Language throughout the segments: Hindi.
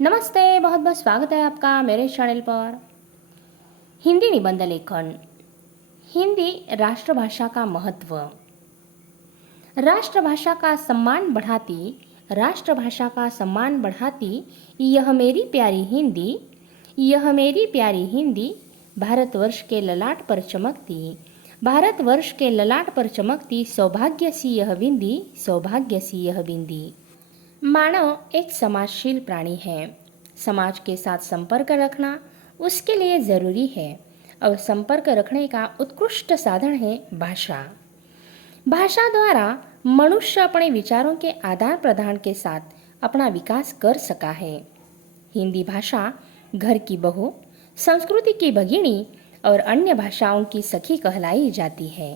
नमस्ते, बहुत बहुत स्वागत है आपका मेरे चैनल पर। हिंदी निबंध लेखन। हिंदी राष्ट्रभाषा का महत्व। राष्ट्रभाषा का सम्मान बढ़ाती यह मेरी प्यारी हिंदी, यह मेरी प्यारी हिंदी भारतवर्ष के ललाट पर चमकती, भारतवर्ष के ललाट पर चमकती सौभाग्य सी यह बिंदी, सौभाग्य सी यह बिंदी। मानव एक समाजशील प्राणी है। समाज के साथ संपर्क रखना उसके लिए ज़रूरी है और संपर्क रखने का उत्कृष्ट साधन है भाषा। भाषा द्वारा मनुष्य अपने विचारों के आदान प्रदान के साथ अपना विकास कर सका है। हिंदी भाषा घर की बहू, संस्कृति की भगिनी और अन्य भाषाओं की सखी कहलाई जाती है।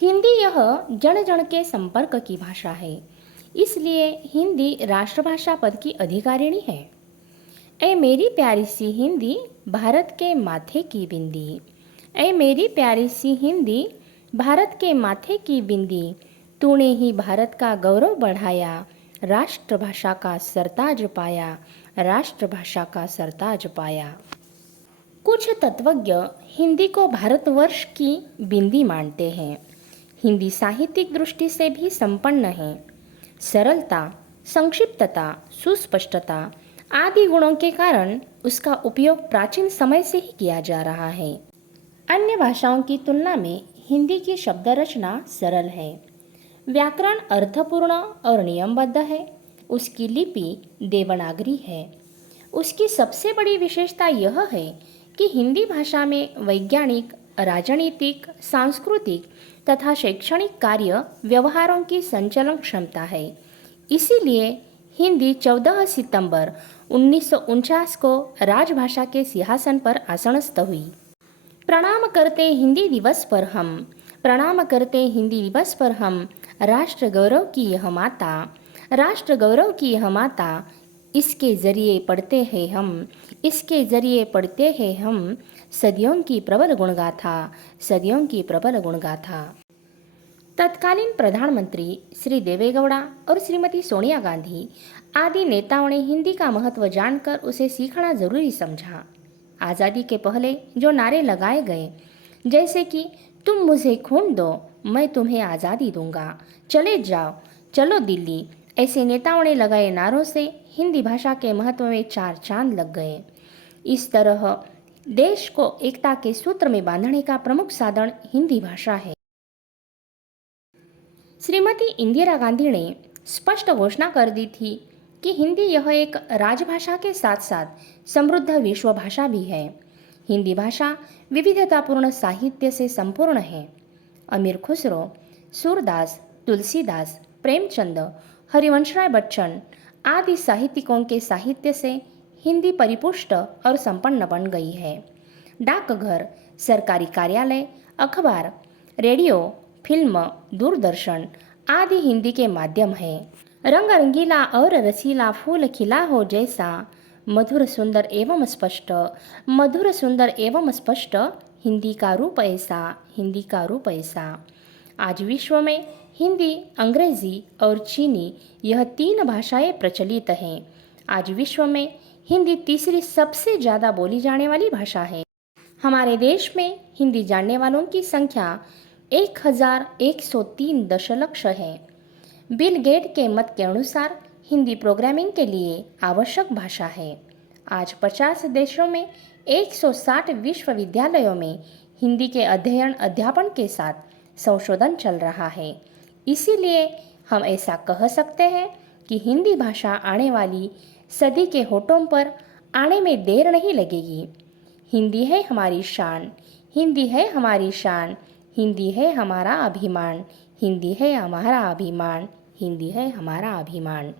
हिंदी यह जन जन के संपर्क की भाषा है, इसलिए हिंदी राष्ट्रभाषा पद की अधिकारिणी है। ऐ मेरी प्यारी सी हिंदी भारत के माथे की बिंदी, ऐ मेरी प्यारी सी हिंदी भारत के माथे की बिंदी, तूने ही भारत का गौरव बढ़ाया, राष्ट्रभाषा का सरताज पाया, राष्ट्रभाषा का सरताज पाया। कुछ तत्वज्ञ हिंदी को भारतवर्ष की बिंदी मानते हैं। हिंदी साहित्यिक दृष्टि से भी संपन्न है। सरलता, संक्षिप्तता, सुस्पष्टता आदि गुणों के कारण उसका उपयोग प्राचीन समय से ही किया जा रहा है। अन्य भाषाओं की तुलना में हिंदी की शब्द रचना सरल है, व्याकरण अर्थपूर्ण और नियमबद्ध है, उसकी लिपि देवनागरी है। उसकी सबसे बड़ी विशेषता यह है कि हिंदी भाषा में वैज्ञानिक, राजनीतिक, सांस्कृतिक तथा शैक्षणिक कार्य व्यवहारों की संचालन क्षमता है। इसीलिए हिंदी 14 सितंबर 1949 को राजभाषा के सिंहासन पर आसनस्थ हुई। प्रणाम करते हिंदी दिवस पर हम, प्रणाम करते हिंदी दिवस पर हम, राष्ट्र गौरव की यह माता, राष्ट्र गौरव की यह माता, इसके ज़रिए पढ़ते हैं हम, इसके ज़रिए पढ़ते हैं हम, सदियों की प्रबल गुणगाथा, सदियों की प्रबल गुणगाथा। तत्कालीन प्रधानमंत्री श्री देवेगौड़ा और श्रीमती सोनिया गांधी आदि नेताओं ने हिंदी का महत्व जानकर उसे सीखना जरूरी समझा। आज़ादी के पहले जो नारे लगाए गए, जैसे कि तुम मुझे खून दो, मैं तुम्हें आज़ादी दूंगा, चले जाओ, चलो दिल्ली, ऐसे नेताओं ने लगाए नारों से हिंदी भाषा के महत्व में चार चांद लग गए। इस तरह देश को एकता के सूत्र में बांधने का प्रमुख साधन हिंदी भाषा है। श्रीमती इंदिरा गांधी ने स्पष्ट घोषणा कर दी थी कि हिंदी यह एक राजभाषा के साथ साथ समृद्ध विश्व भाषा भी है। हिंदी भाषा विविधतापूर्ण साहित्य से संपूर्ण है। अमीर खुसरो, सूरदास, तुलसीदास, प्रेमचंद, हरिवंशराय बच्चन आदि साहित्यिकों के साहित्य से हिंदी परिपुष्ट और संपन्न बन गई है। डाकघर, सरकारी कार्यालय, अखबार, रेडियो, फिल्म, दूरदर्शन आदि हिंदी के माध्यम है। रंग रंगीला और रसीला फूल खिला हो जैसा, मधुर सुंदर एवं स्पष्ट, मधुर सुंदर एवं स्पष्ट, हिंदी का रूप ऐसा, हिंदी का रूप ऐसा। आज विश्व में हिंदी, अंग्रेजी और चीनी यह तीन भाषाएं प्रचलित हैं। आज विश्व में हिंदी तीसरी सबसे ज़्यादा बोली जाने वाली भाषा है। हमारे देश में हिंदी जानने वालों की संख्या 1103 दशलक्ष है। बिल गेट के मत के अनुसार हिंदी प्रोग्रामिंग के लिए आवश्यक भाषा है। आज 50 देशों में 160 विश्वविद्यालयों में हिंदी के अध्ययन अध्यापन के साथ संशोधन चल रहा है। इसीलिए हम ऐसा कह सकते हैं कि हिंदी भाषा आने वाली सदी के होठों पर आने में देर नहीं लगेगी। हिंदी है हमारी शान, हिंदी है हमारी शान, हिंदी है हमारा अभिमान, हिंदी है हमारा अभिमान, हिंदी है हमारा अभिमान।